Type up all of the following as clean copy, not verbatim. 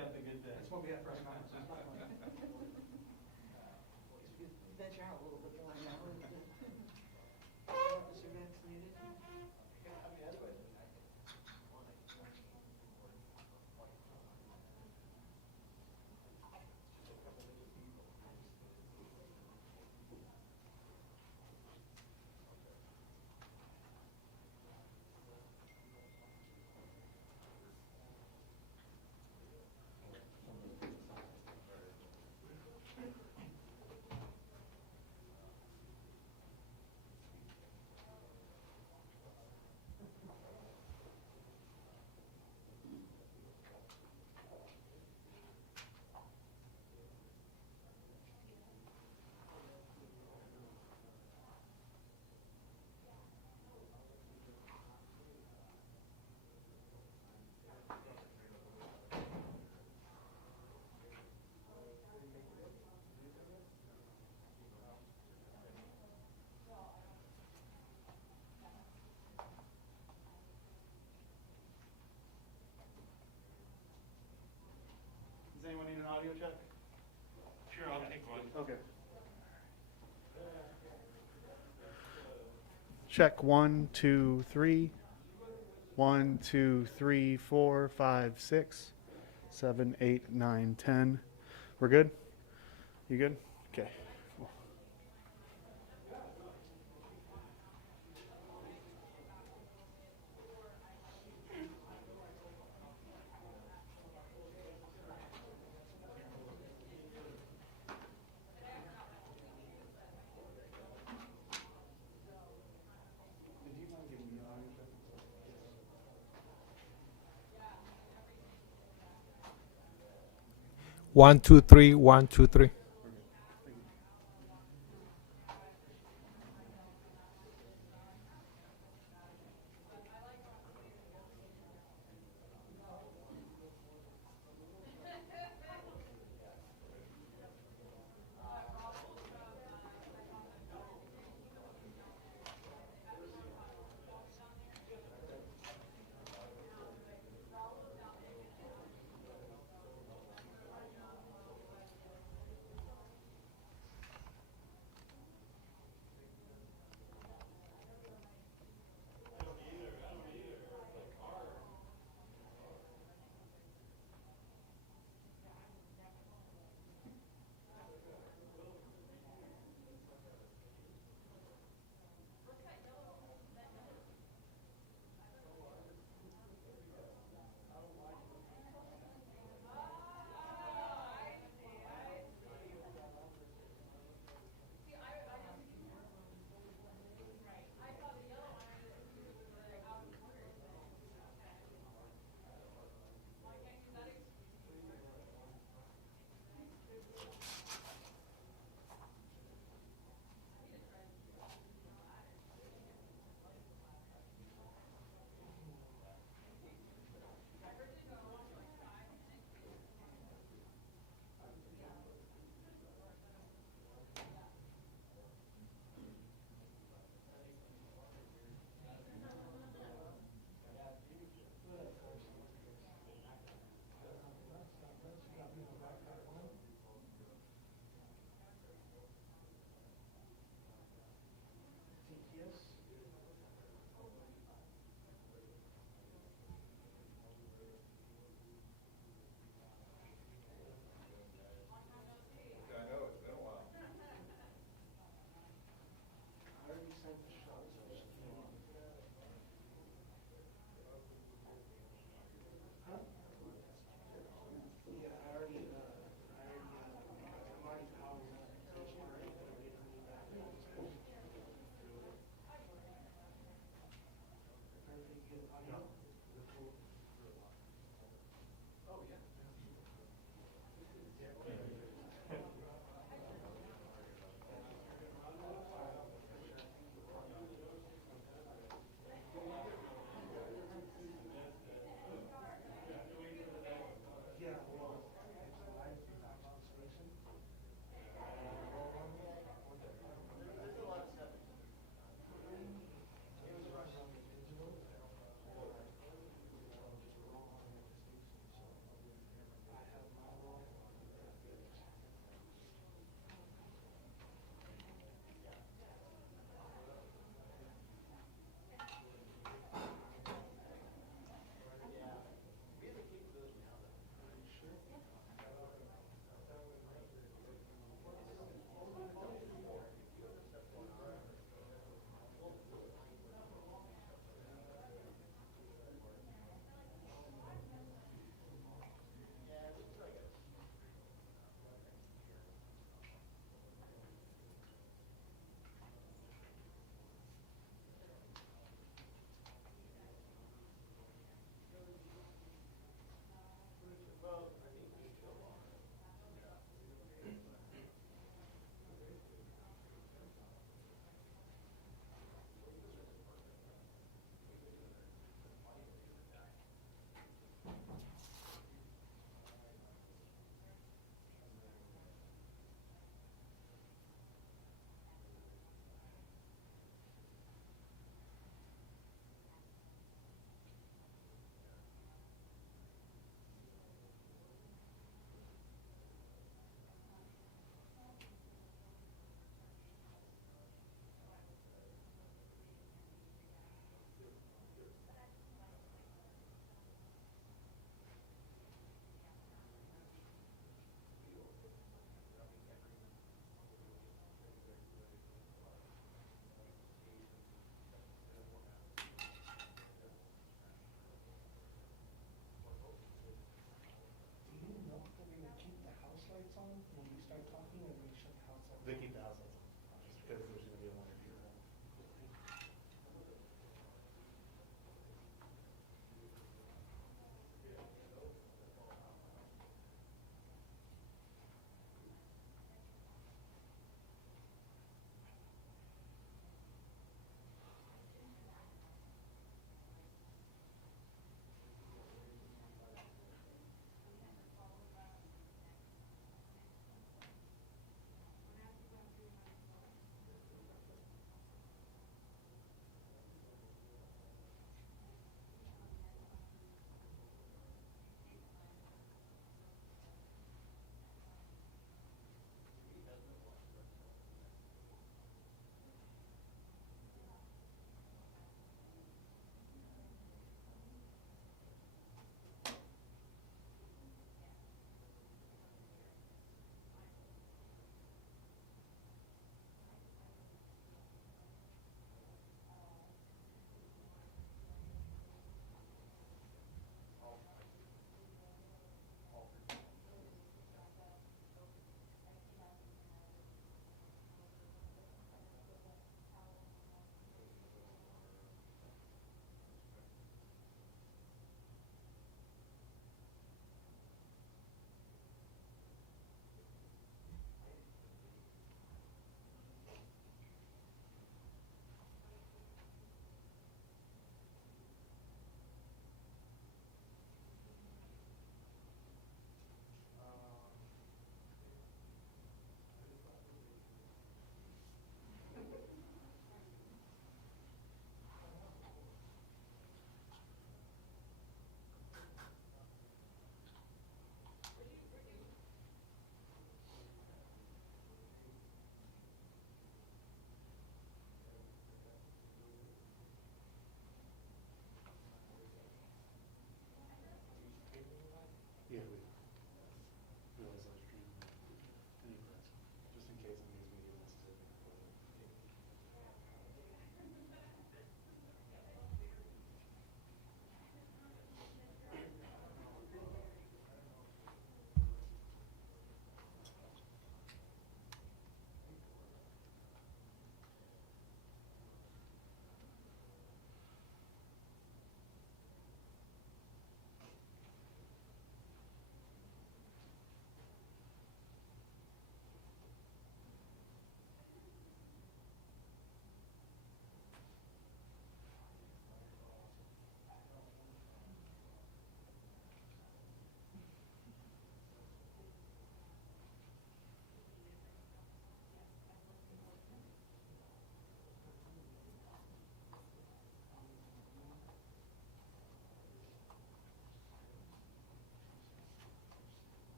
got the good day. That's what we have press conferences. Venture out a little bit more now. Officer vaccinated. Does anyone need an audio check? Sure, I'll take one. Okay. Check 1, 2, 3. 1, 2, 3, 4, 5, 6, 7, 8, 9, 10. We're good? You good? Okay. Cool. Do you mind giving me an audio check? 1, 2, 3, 1, 2, 3.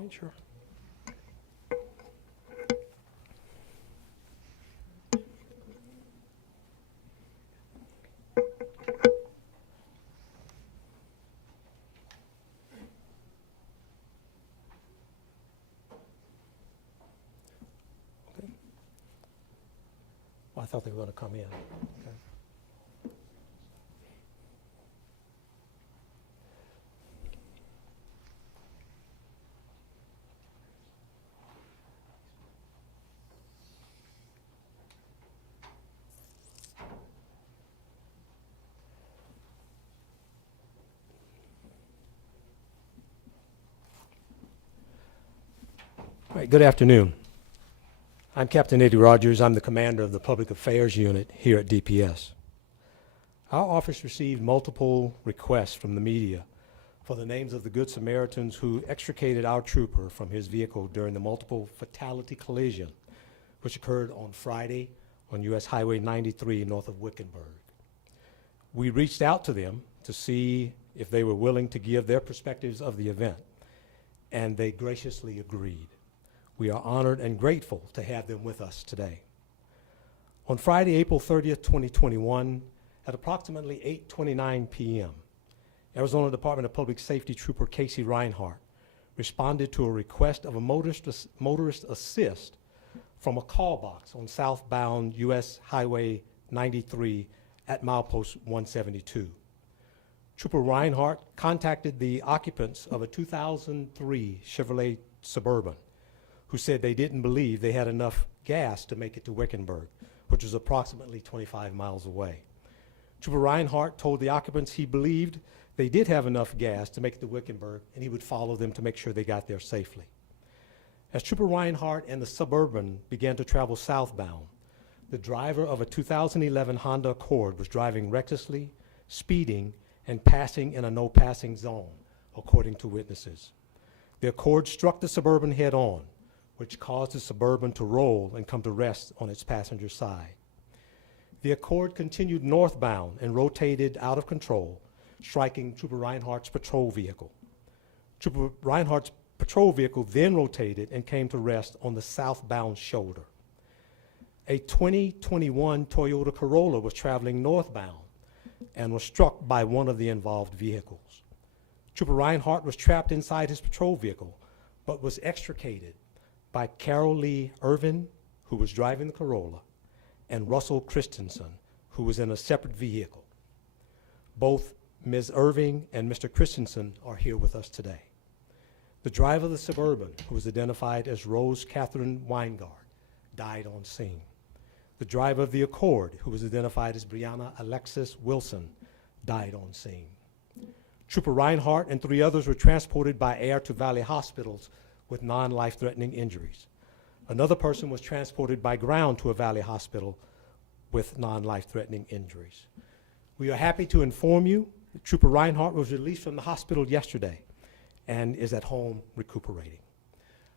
right, sure. Okay. Well, I thought they were going to come in. Okay. All right, good afternoon. I'm Captain Eddie Rogers. I'm the commander of the Public Affairs Unit here at DPS. Our office received multiple requests from the media for the names of the Good Samaritans who extricated our trooper from his vehicle during the multiple fatality collision which occurred on Friday on US Highway 93 north of Wickenburg. We reached out to them to see if they were willing to give their perspectives of the event, and they graciously agreed. We are honored and grateful to have them with us today. On Friday, April 30th, 2021, at approximately 8:29 p.m., Arizona Department of Public Safety Trooper Casey Reinhardt responded to a request of a motorist assist from a call box on southbound US Highway 93 at milepost 172. Trooper Reinhardt contacted the occupants of a 2003 Chevrolet Suburban, who said they didn't believe they had enough gas to make it to Wickenburg, which was approximately 25 miles away. Trooper Reinhardt told the occupants he believed they did have enough gas to make it to Wickenburg, and he would follow them to make sure they got there safely. As Trooper Reinhardt and the Suburban began to travel southbound, the driver of a 2011 Honda Accord was driving recklessly, speeding, and passing in a no-passing zone, according to witnesses. The Accord struck the Suburban head-on, which caused the Suburban to roll and come to rest on its passenger side. The Accord continued northbound and rotated out of control, striking Trooper Reinhardt's patrol vehicle. Trooper Reinhardt's patrol vehicle then rotated and came to rest on the southbound shoulder. A 2021 Toyota Corolla was traveling northbound and was struck by one of the involved vehicles. Trooper Reinhardt was trapped inside his patrol vehicle, but was extricated by Carol Lee Irvin, who was driving the Corolla, and Russell Christensen, who was in a separate vehicle. Both Ms. Irving and Mr. Christensen are here with us today. The driver of the Suburban, who was identified as Rose Catherine Weingard, died on scene. The driver of the Accord, who was identified as Brianna Alexis Wilson, died on scene. Trooper Reinhardt and 3 others were transported by air to Valley hospitals with non-life-threatening injuries. Another person was transported by ground to a Valley hospital with non-life-threatening injuries. We are happy to inform you that Trooper Reinhardt was released from the hospital yesterday and is at home recuperating.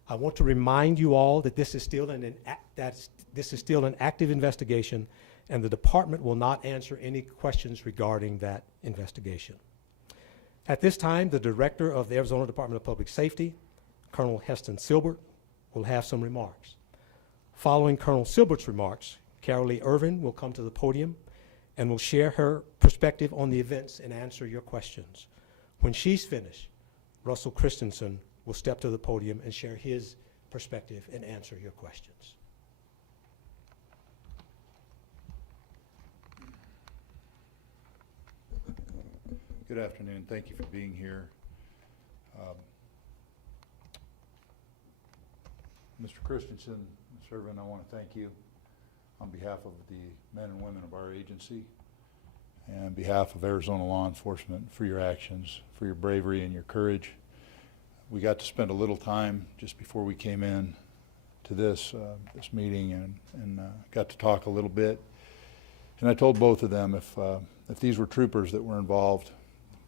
I want to remind you all that this is still an active investigation, and the department will not answer any questions regarding that investigation. At this time, the director of the Arizona Department of Public Safety, Colonel Heston Silbert, will have some remarks. Following Colonel Silbert's remarks, Carol Lee Irvin will come to the podium and will share her perspective on the events and answer your questions. When she's finished, Russell Christensen will step to the podium and share his perspective and answer your questions. Good afternoon. Thank you for being here. Mr. Christensen, Ms. Irvin, I want to thank you on behalf of the men and women of our agency and on behalf of Arizona law enforcement for your actions, for your bravery and your courage. We got to spend a little time just before we came in to this meeting and got to talk a little bit. And I told both of them if these were troopers that were involved,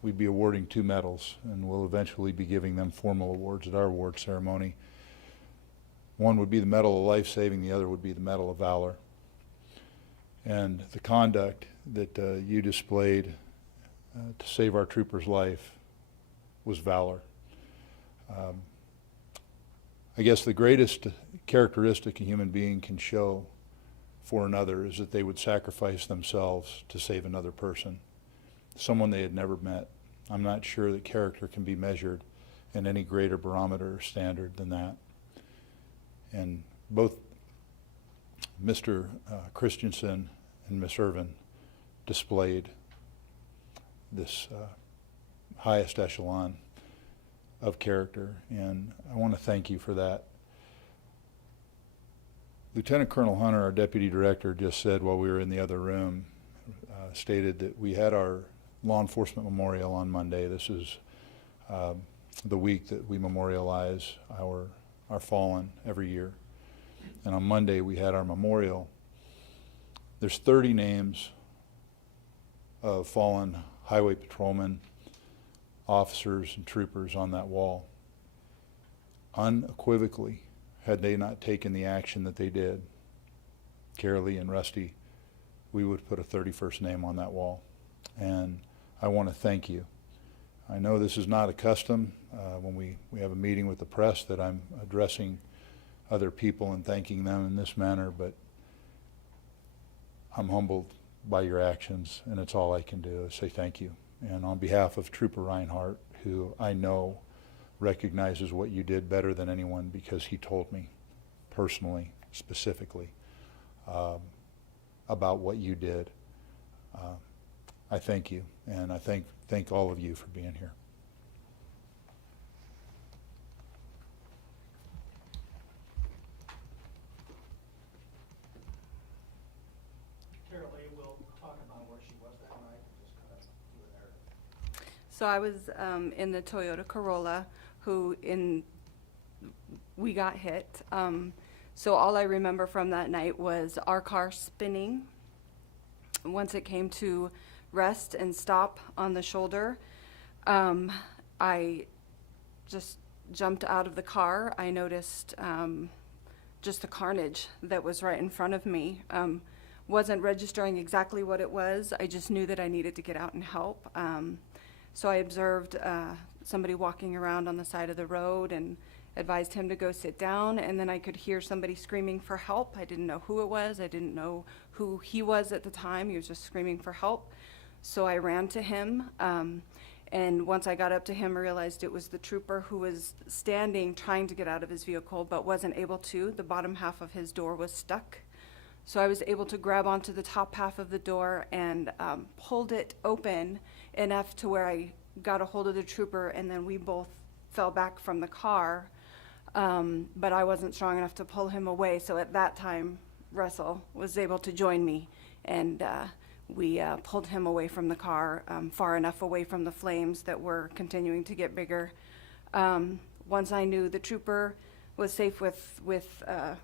we'd be awarding 2 medals, and we'll eventually be giving them formal awards at our award ceremony. One would be the Medal of Life-Saving, the other would be the Medal of Valor. And the conduct that you displayed to save our trooper's life was valor. I guess the greatest characteristic a human being can show for another is that they would sacrifice themselves to save another person, someone they had never met. I'm not sure that character can be measured in any greater barometer or standard than that. And both Mr. Christensen and Miss Irvin displayed this highest echelon of character, and I want to thank you for that. Lieutenant Colonel Hunter, our deputy director, just said while we were in the other room, stated that we had our law enforcement memorial on Monday. This is the week that we memorialize our fallen every year. And on Monday we had our memorial. There's 30 names of fallen highway patrolmen, officers, and troopers on that wall. Unequivocally, had they not taken the action that they did, Carolee and Rusty, we would put a 31st name on that wall. And I want to thank you. I know this is not a custom when we have a meeting with the press that I'm addressing other people and thanking them in this manner, but I'm humbled by your actions, and it's all I can do is say thank you. And on behalf of Trooper Reinhardt, who I know recognizes what you did better than anyone because he told me personally, specifically, about what you did, I thank you, and I thank all of you for being here. Carolee will talk about where she was that night. Just kind of do it there. So I was in the Toyota Corolla, we got hit. So all I remember from that night was our car spinning. Once it came to rest and stop on the shoulder, I just jumped out of the car. I noticed just the carnage that was right in front of me. Wasn't registering exactly what it was. I just knew that I needed to get out and help. So I observed somebody walking around on the side of the road and advised him to go sit down, and then I could hear somebody screaming for help. I didn't know who it was. I didn't know who he was at the time. He was just screaming for help. So I ran to him, and once I got up to him, I realized it was the trooper who was standing trying to get out of his vehicle but wasn't able to. The bottom half of his door was stuck. So I was able to grab onto the top half of the door and pulled it open enough to where I got a hold of the trooper, and then we both fell back from the car. But I wasn't strong enough to pull him away. So at that time, Russell was able to join me, and we pulled him away from the car, far enough away from the flames that were continuing to get bigger. Once I knew the trooper was safe with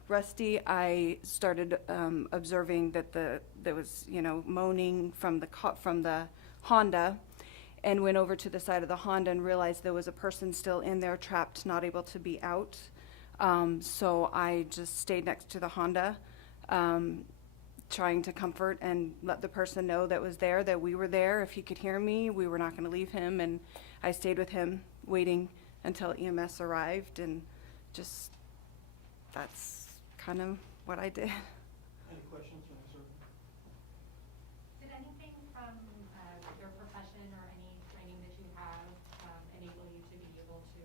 Rusty, I started observing that there was moaning from the Honda, and went over to the side of the Honda and realized there was a person still in there, trapped, not able to be out. So I just stayed next to the Honda, trying to comfort and let the person know that was there, that we were there. If he could hear me, we were not going to leave him, and I stayed with him, waiting until EMS arrived, and just that's kind of what I did. Any questions, sir? Did anything from your profession or any training that you have enable you to be able to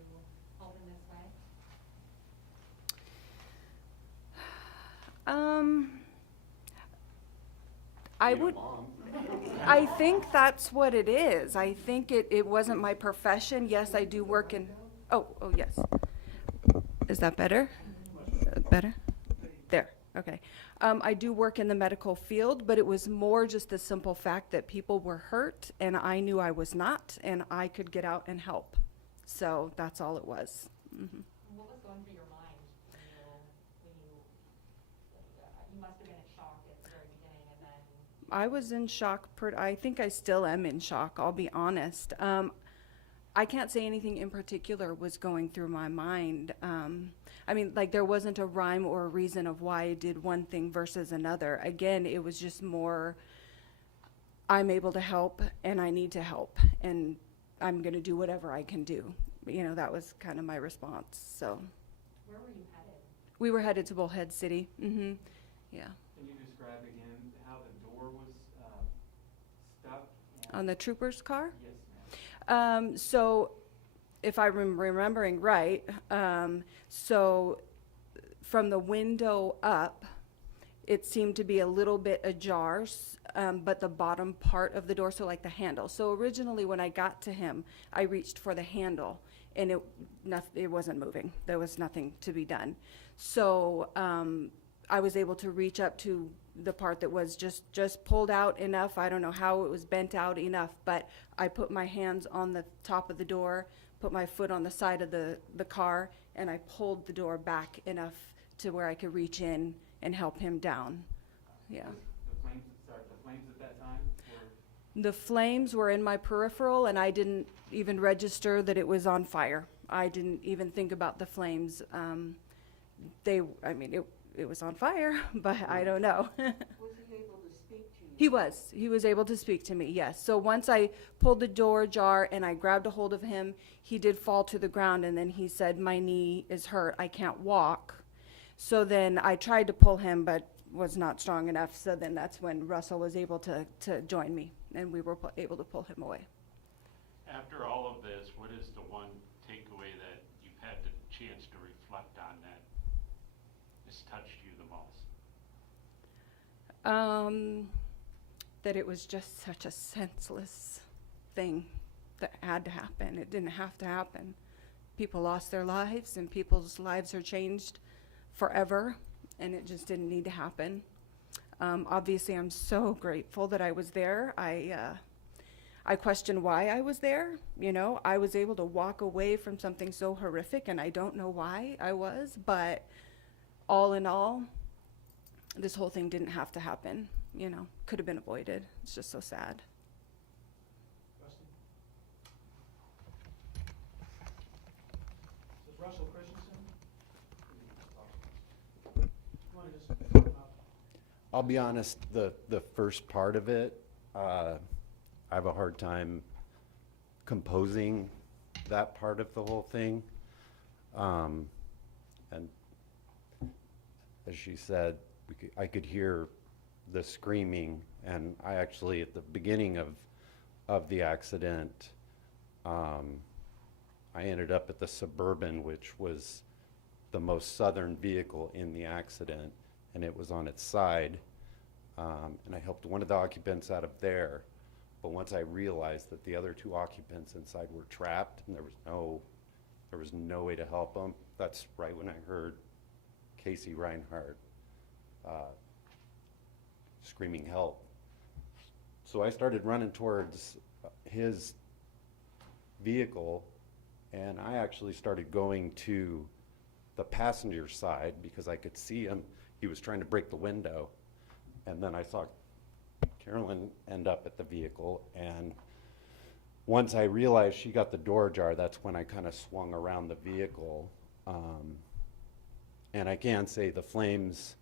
help in this way? I think that's what it is. I think it wasn't my profession. Yes, I do work in, oh, yes. Is that better? Better? There, okay. I do work in the medical field, but it was more just the simple fact that people were hurt, and I knew I was not, and I could get out and help. So that's all it was. Mm-hmm. What was going through your mind when you must have been in shock at the very beginning, and then? I was in shock. I think I still am in shock, I'll be honest. I can't say anything in particular was going through my mind. I mean, like, there wasn't a rhyme or a reason of why I did one thing versus another. Again, it was just more, I'm able to help and I need to help, and I'm going to do whatever I can do. That was kind of my response. So Where were you headed? We were headed to Bullhead City. Yeah. Can you describe again how the door was stuck? On the trooper's car? Yes, ma'am. So, if I'm remembering right, so from the window up, it seemed to be a little bit ajar, but the bottom part of the door, so like the handle. So originally when I got to him, I reached for the handle, and it wasn't moving. There was nothing to be done. So I was able to reach up to the part that was just pulled out enough. I don't know how it was bent out enough, but I put my hands on the top of the door, put my foot on the side of the car, and I pulled the door back enough to where I could reach in and help him down. Yeah. The flames at that time were? The flames were in my peripheral, and I didn't even register that it was on fire. I didn't even think about the flames. It was on fire, but I don't know. Was he able to speak to you? He was able to speak to me, yes. So once I pulled the door ajar and I grabbed a hold of him, he did fall to the ground, and then he said, "My knee is hurt, I can't walk." So then I tried to pull him, but was not strong enough. So then that's when Russell was able to join me, and we were able to pull him away. After all of this, what is the one takeaway that you've had the chance to reflect on that has touched you the most? That it was just such a senseless thing that had to happen. It didn't have to happen. People lost their lives, and people's lives are changed forever, and it just didn't need to happen. Obviously, I'm so grateful that I was there. I question why I was there. You know, I was able to walk away from something so horrific, and I don't know why I was, but all in all, this whole thing didn't have to happen. You know, could have been avoided. It's just so sad. Rusty? This is Russell Christensen. You wanna just talk about- I'll be honest, the first part of it, I have a hard time composing that part of the whole thing. And as she said, I could hear the screaming, and I actually, at the beginning of the accident, I ended up at the Suburban, which was the most southern vehicle in the accident, and it was on its side. And I helped one of the occupants out of there. But once I realized that the other two occupants inside were trapped and there was no way to help them, that's right when I heard Casey Reinhardt screaming help. So I started running towards his vehicle, and I actually started going to the passenger side because I could see him. He was trying to break the window. And then I saw Carolyn end up at the vehicle, and once I realized she got the door ajar, that's when I kind of swung around the vehicle. And I can say the flames,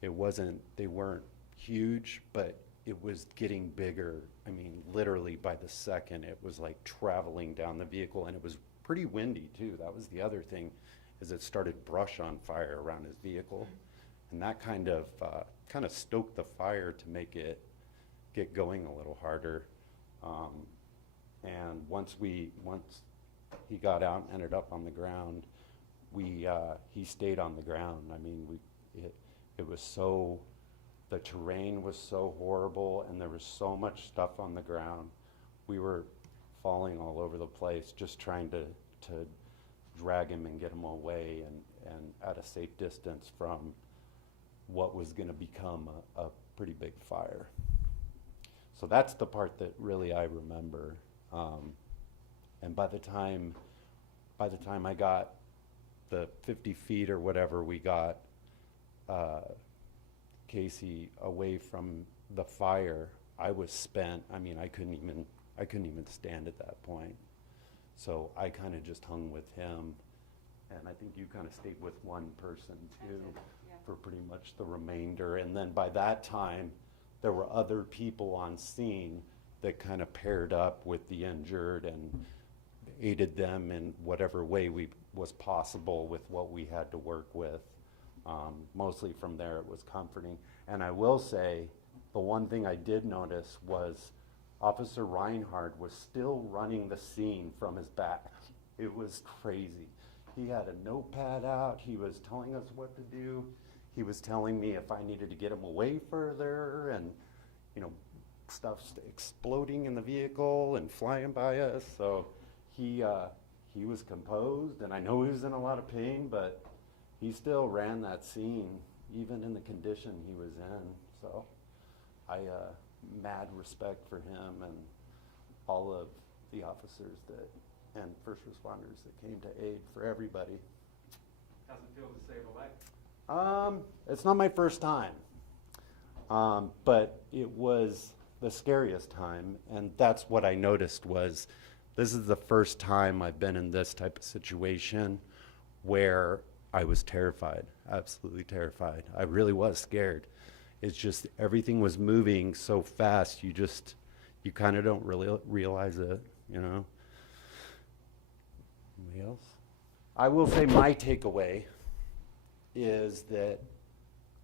they weren't huge, but it was getting bigger. I mean, literally by the second, it was like traveling down the vehicle, and it was pretty windy too. That was the other thing, is it started brush on fire around his vehicle. And that kind of stoked the fire to make it get going a little harder. And once he got out and ended up on the ground, he stayed on the ground. I mean, it was so, the terrain was so horrible, and there was so much stuff on the ground. We were falling all over the place, just trying to drag him and get him away and at a safe distance from what was going to become a pretty big fire. So that's the part that really I remember. And by the time I got the 50 feet or whatever, we got Casey away from the fire, I was spent. I mean, I couldn't even stand at that point. So I kind of just hung with him, and I think you kind of stayed with one person too. For pretty much the remainder. And then by that time, there were other people on scene that kind of paired up with the injured and aided them in whatever way was possible with what we had to work with. Mostly from there, it was comforting. And I will say, the one thing I did notice was Officer Reinhardt was still running the scene from his back. It was crazy. He had a notepad out. He was telling us what to do. He was telling me if I needed to get him away further, and you know, stuff's exploding in the vehicle and flying by us. So he was composed, and I know he was in a lot of pain, but he still ran that scene, even in the condition he was in. So I mad respect for him and all of the officers that and first responders that came to aid for everybody. How's it feel to save a life? It's not my first time, but it was the scariest time, and that's what I noticed was this is the first time I've been in this type of situation where I was terrified, absolutely terrified. I really was scared. It's just everything was moving so fast, you kind of don't really realize it, you know? Anybody else? I will say my takeaway is that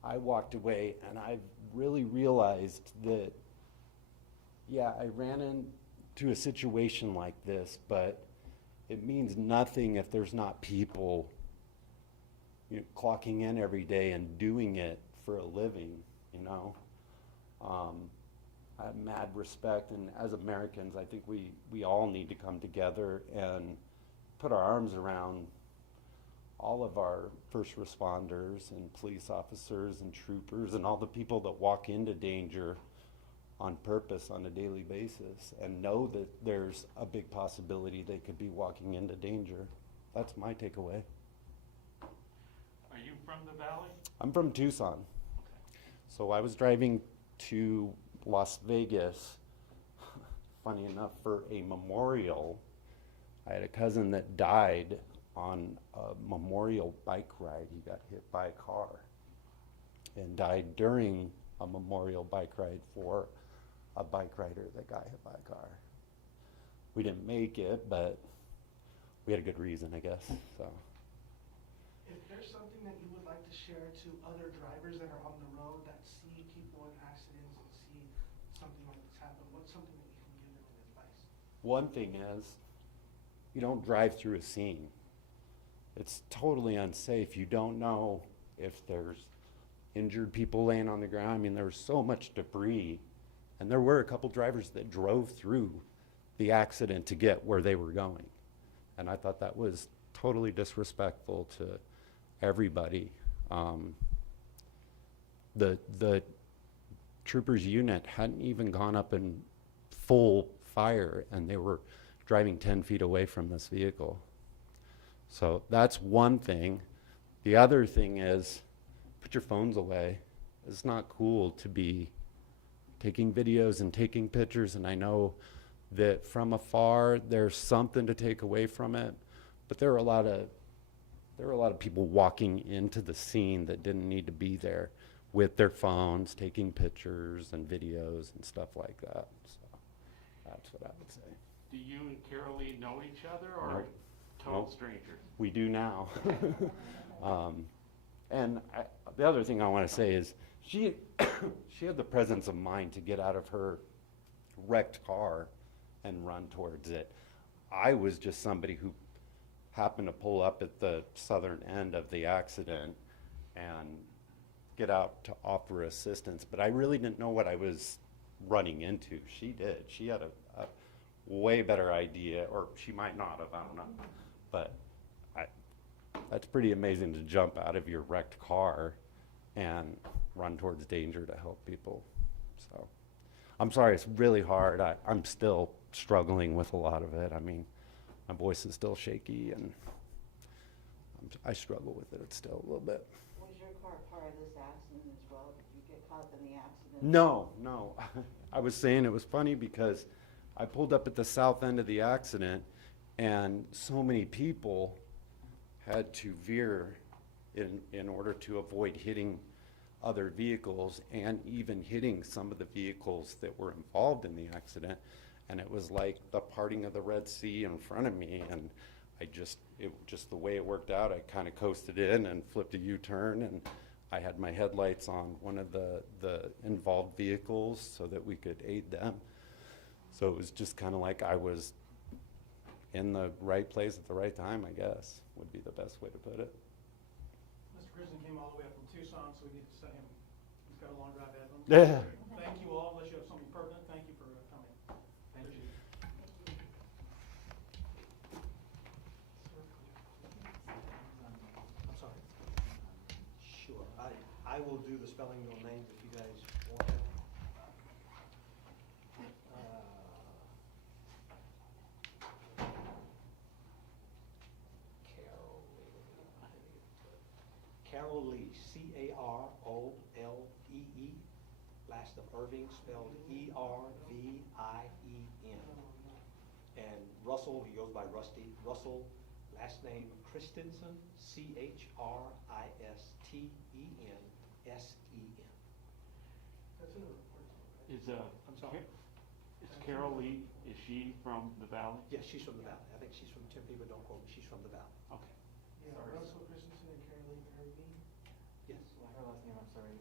I walked away and I really realized that, yeah, I ran into a situation like this, but it means nothing if there's not people, you know, clocking in every day and doing it for a living, you know. I have mad respect, and as Americans, I think we all need to come together and put our arms around all of our first responders and police officers and troopers and all the people that walk into danger on purpose on a daily basis and know that there's a big possibility they could be walking into danger. That's my takeaway. Are you from the valley? I'm from Tucson. So I was driving to Las Vegas, funny enough, for a memorial. I had a cousin that died on a memorial bike ride. He got hit by a car and died during a memorial bike ride for a bike rider that got hit by a car. We didn't make it, but we had a good reason, I guess. So. If there's something that you would like to share to other drivers that are on the road that see people in accidents and see something like this happen, what's something that you can give them in advice? One thing is, you don't drive through a scene. It's totally unsafe. You don't know if there's injured people laying on the ground. I mean, there was so much debris, and there were a couple drivers that drove through the accident to get where they were going. And I thought that was totally disrespectful to everybody. The troopers unit hadn't even gone up in full fire, and they were driving 10 feet away from this vehicle. So that's one thing. The other thing is, put your phones away. It's not cool to be taking videos and taking pictures, and I know that from afar there's something to take away from it, but there were a lot of people walking into the scene that didn't need to be there with their phones, taking pictures and videos and stuff like that. So that's what I would say. Do you and Carolee know each other, or Nope. total Nope. strangers? We do now. And the other thing I want to say is she had the presence of mind to get out of her wrecked car and run towards it. I was just somebody who happened to pull up at the southern end of the accident and get out to offer assistance, but I really didn't know what I was running into. She did. She had a way better idea, or she might not have, I don't know. But that's pretty amazing to jump out of your wrecked car and run towards danger to help people. So I'm sorry, it's really hard. I'm still struggling with a lot of it. I mean, my voice is still shaky, and I struggle with it still a little bit. Was your car part of this accident as well? Did you get caught up in the accident? No. I was saying it was funny because I pulled up at the south end of the accident, and so many people had to veer in order to avoid hitting other vehicles and even hitting some of the vehicles that were involved in the accident. And it was like the parting of the Red Sea in front of me, and just the way it worked out, I kind of coasted in and flipped a U-turn, and I had my headlights on one of the involved vehicles so that we could aid them. So it was just kind of like I was in the right place at the right time, I guess, would be the best way to put it. Mr. Christian came all the way up from Tucson, so we need to set him, he's got a long drive ahead of him. Yeah. Thank you all, unless you have something pertinent, thank you for coming. Thank you. I'm sorry. Sure, I will do the spelling of the names if you guys want it. Carol Lee, C-A-R-O-L-E-E, last of Irving spelled E-R-V-I-E-N. And Russell, he goes by Rusty, Russell, last name Christensen, C-H-R-I-S-T-E-N-S-E-N. That's in the report. Is, I'm sorry. Is Carol Lee, is she from the valley? Yes, she's from the Valley. I think she's from Tempe, but don't quote me. She's from the Valley. Okay. Yeah, Russell Christensen and Caroline Irving. Yes. Her last name, I'm sorry.